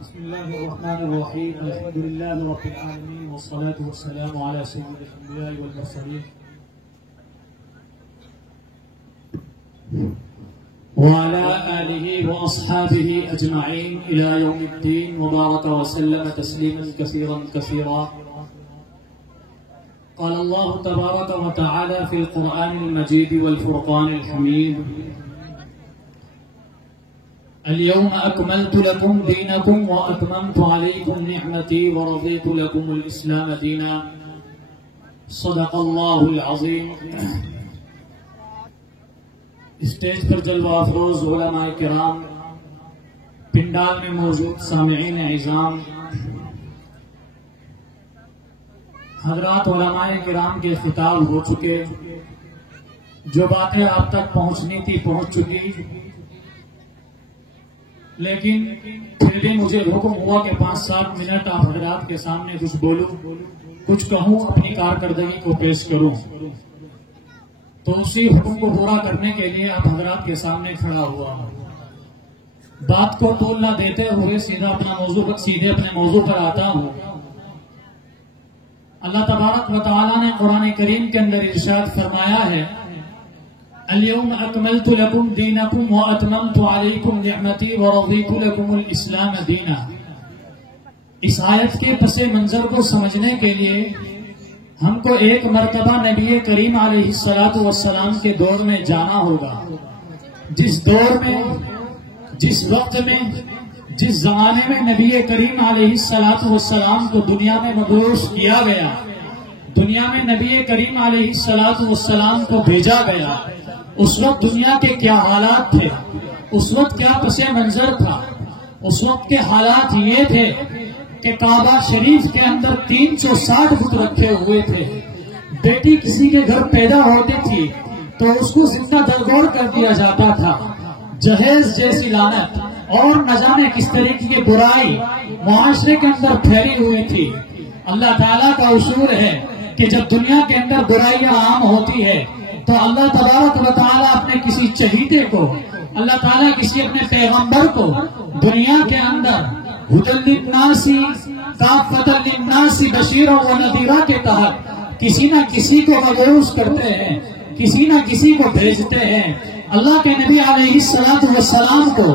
بسم الله الرحمن الرحيم. الحمد لله رب العالمين والصلاة والسلام على سيد الأنبياء والمرسلين وعلى آله وأصحابه أجمعين إلى يوم الدين وبارك وسلم تسليما كثيرا كثيرا. قال الله تبارك وتعالى في القرآن المجيد والفرقان الحميد: اليوم أكملت لكم دينكم وأتممت عليكم نعمتي ورضيت لكم الإسلام دينا. صدق الله العظيم. اسٹیج پر جلوہ افروز علماء کرام، پنڈال میں موجود سامعین اعظام، حضرات علماء کرام کے خطاب ہو چکے، جو باتیں آپ تک پہنچنی تھی پہنچ چکی، لیکن پھر بھی مجھے حکم ہوا کہ 5-7 منٹ آپ حضرات کے سامنے کچھ بولوں، کچھ کہوں، اپنی کارکردگی کو پیش کروں. تو اسی حکم کو پورا کرنے کے لیے آپ حضرات کے سامنے کھڑا ہوا ہوں. بات کو طول نہ دیتے ہوئے سیدھے اپنے موضوع پر آتا ہوں. اللہ تبارک و تعالی نے قرآن کریم کے اندر ارشاد فرمایا ہے: اليوم اکملت لکم دینکم واتممت علیکم نعمتی ورضیت لکم الاسلام دینا. اس آیت کے پس منظر کو سمجھنے کے لیے ہم کو ایک مرتبہ نبی کریم علیہ السلام کے دور میں جانا ہوگا. جس دور میں، جس وقت میں، جس زمانے میں نبی کریم علیہ السلام کو دنیا میں مبعوث کیا گیا، دنیا میں نبی کریم علیہ السلام کو بھیجا گیا، اس وقت دنیا کے کیا حالات تھے، اس وقت کیا پس منظر تھا. اس وقت کے حالات یہ تھے کہ کعبہ شریف کے اندر 360 بت رکھے ہوئے تھے. بیٹی کسی کے گھر پیدا ہوتی تھی تو اس کو زندہ درگور کر دیا جاتا تھا. جہیز جیسی لعنت اور نہ جانے کس طریقے کی برائی معاشرے کے اندر پھیلی ہوئی تھی. اللہ تعالیٰ کا اصول ہے کہ جب دنیا کے اندر برائیاں عام ہوتی ہے تو اللہ تبارک و تعالیٰ اپنے کسی چہیتے کو، اللہ تعالیٰ کسی اپنے پیغمبر کو دنیا کے اندر ہدی للناس کافۃ للناس بشیرا و نذیرا کے تحت کسی نہ کسی کو مبعوث کرتے ہیں، کسی نہ کسی کو بھیجتے ہیں. اللہ کے نبی علیہ السلام کو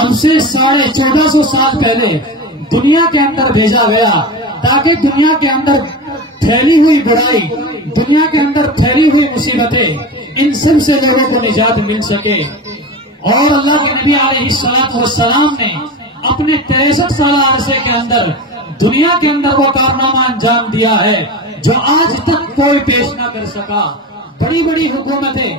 اب سے 1450 سال پہلے دنیا کے اندر بھیجا گیا تاکہ دنیا کے اندر پھیلی ہوئی برائی، دنیا کے اندر پھیلی ہوئی مصیبتیں، ان سب سے لوگوں کو نجات مل سکے. اور اللہ کے نبی علیہ السلام نے اپنے 63 سالہ عرصے کے اندر دنیا کے اندر وہ کارنامہ انجام دیا ہے جو آج تک کوئی پیش نہ کر سکا. بڑی بڑی حکومتیں،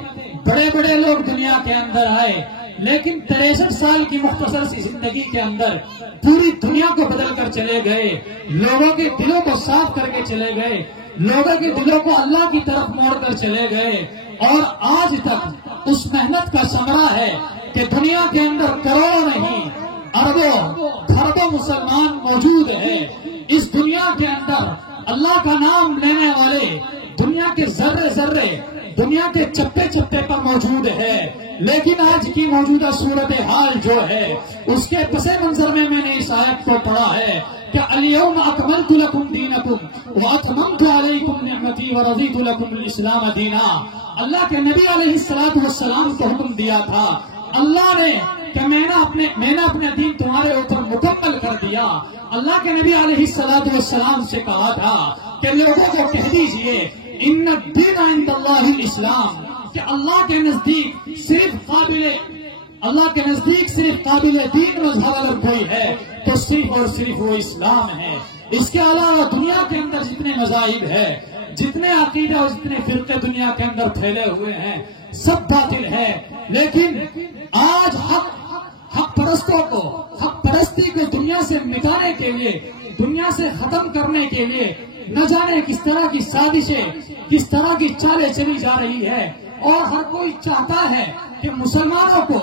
بڑے بڑے لوگ دنیا کے اندر آئے، لیکن 63 سال کی مختصر سی زندگی کے اندر پوری دنیا کو بدل کر چلے گئے، لوگوں کے دلوں کو صاف کر کے چلے گئے، لوگوں کے دلوں کو اللہ کی طرف موڑ کر چلے گئے. اور آج تک اس محنت کا ثمرہ ہے کہ دنیا کے اندر کروڑوں نہیں، اربوں خربوں مسلمان موجود ہیں. اس دنیا کے اندر اللہ کا نام لینے والے دنیا کے ذرے ذرے، دنیا کے چپے چپے پر موجود ہے. لیکن آج کی موجودہ صورتحال جو ہے اس کے پس منظر میں نے اس آیت کو پڑھا ہے کہ الیوم اکملت لکم دینکم واتممت علیکم نعمتی ورضیت لکم الاسلام دینا. اللہ کے نبی علیہ السلام کو حکم دیا تھا اللہ نے کہ میں نے اپنے دین تمہارے اوپر مکمل کر دیا. اللہ کے نبی علیہ السلام سے کہا تھا کہ لوگوں کو کہہ دیجئے ان الدین عند اللہ الاسلام، کہ اللہ کے نزدیک صرف قابل دین مذہب اگر کوئی ہے تو صرف اور صرف وہ اسلام ہے. اس کے علاوہ دنیا کے اندر جتنے مذاہب ہیں، جتنے عقیدہ اور جتنے فرقے دنیا کے اندر پھیلے ہوئے ہیں، سب باطل ہے. لیکن آج حق پرستوں کو، حق پرستی کو دنیا سے مٹانے کے لیے، دنیا سے ختم کرنے کے لیے نہ جانے کس طرح کی سازشیں، کس طرح کی چالیں چلی جا رہی ہے. اور ہر کوئی چاہتا ہے کہ مسلمانوں کو،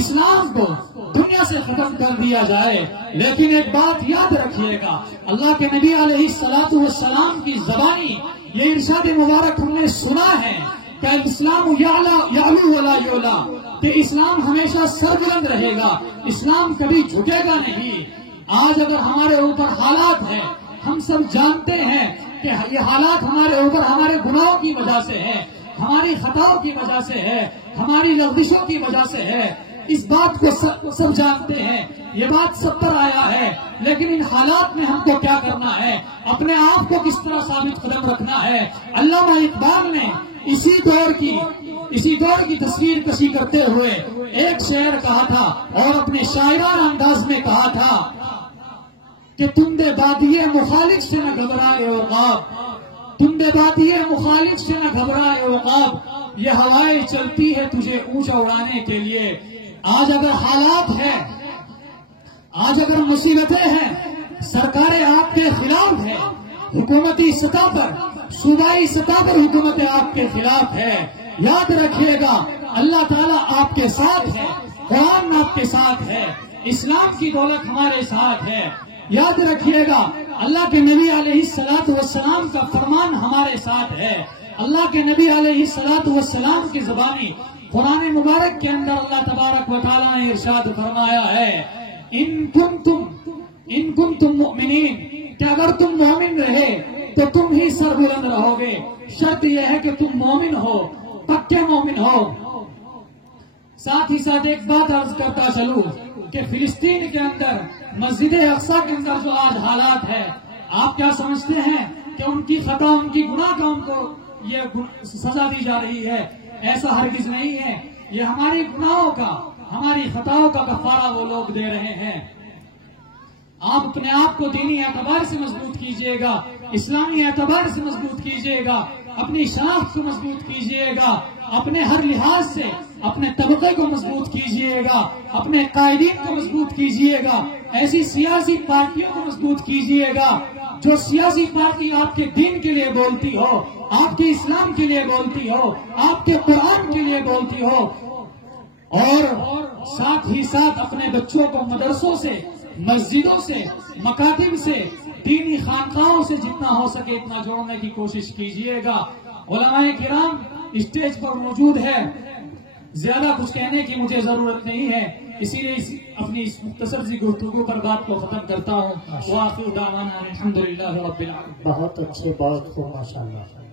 اسلام کو دنیا سے ختم کر دیا جائے. لیکن ایک بات یاد رکھیے گا، اللہ کے نبی علیہ السلام کی زبانی یہ ارشاد مبارک ہم نے سنا ہے کہ اسلام یعلو ولا یعلا، کہ اسلام ہمیشہ سربلند رہے گا، اسلام کبھی جھکے گا نہیں. آج اگر ہمارے اوپر حالات ہیں، ہم سب جانتے ہیں کہ یہ حالات ہمارے اوپر ہمارے گناہوں کی وجہ سے ہے، ہماری خطاؤں کی وجہ سے ہے، ہماری لغزشوں کی وجہ سے ہے، اس بات کو سب جانتے ہیں، یہ بات سب پر آیا ہے، لیکن ان حالات میں ہم کو کیا کرنا ہے، اپنے آپ کو کس طرح ثابت قدم رکھنا ہے۔ علامہ اقبال نے اسی دور کی تصویر کشی کرتے ہوئے ایک شعر کہا تھا اور اپنے شاعرانہ انداز میں کہا تھا کہ تم بے بادیے مخالف سے نہ گھبرائے عقاب، تم بے بادیے مخالف سے نہ گھبرائے عقاب، یہ ہوائیں چلتی ہے تجھے اونچا اڑانے کے لیے۔ آج اگر حالات ہیں، آج اگر مصیبتیں ہیں، سرکاریں آپ کے خلاف ہے، حکومتی سطح پر، صوبائی سطح پر حکومت آپ کے خلاف ہے، یاد رکھیے گا اللہ تعالیٰ آپ کے ساتھ ہے، قرآن آپ کے ساتھ ہے، اسلام کی دولت ہمارے ساتھ ہے۔ یاد رکھیے گا اللہ کے نبی علیہ الصلوۃ والسلام کا فرمان ہمارے ساتھ ہے، اللہ کے نبی علیہ الصلوۃ والسلام کی زبانی قرآن مبارک کے اندر اللہ تبارک و تعالیٰ نے ارشاد فرمایا ہے ان کنتم مؤمنین، کہ اگر تم مومن رہے تو تم ہی سربلند رہو گے، شرط یہ ہے کہ تم مومن ہو، پکے مومن ہو۔ ساتھ ہی ساتھ ایک بات عرض کرتا چلوں کہ فلسطین کے اندر مسجد اقصی کے اندر جو آج حالات ہے، آپ کیا سمجھتے ہیں کہ ان کی خطا، ان کی گناہ کا ان کو یہ سزا دی جا رہی ہے؟ ایسا ہرگز نہیں ہے، یہ ہماری گناہوں کا، ہماری خطاؤں کا کفارہ وہ لوگ دے رہے ہیں۔ آپ اپنے آپ کو دینی اعتبار سے مضبوط کیجئے گا، اسلامی اعتبار سے مضبوط کیجئے گا، اپنی شناخت کو مضبوط کیجئے گا، اپنے ہر لحاظ سے اپنے طبقے کو مضبوط کیجئے گا، اپنے قائدین کو مضبوط کیجئے گا، ایسی سیاسی پارٹیوں کو مضبوط کیجئے گا جو سیاسی پارٹی آپ کے دین کے لیے بولتی ہو، آپ کے اسلام کے لیے بولتی ہو، آپ کے قرآن کے لیے بولتی ہو، اور ساتھ ہی ساتھ اپنے بچوں کو مدرسوں سے، مسجدوں سے، مکاتب سے، دینی خانقاہوں سے جتنا ہو سکے اتنا جوڑنے کی کوشش کیجئے گا۔ علماء کرام اسٹیج پر موجود ہے، زیادہ کچھ کہنے کی مجھے ضرورت نہیں ہے، اسی لیے اپنی اس مختصر سی گفتگو پر بات کو ختم کرتا ہوں۔ وآخر دعوانا الحمدللہ رب العالمین۔ بہت اچھے، بہت خوب، ماشاءاللہ۔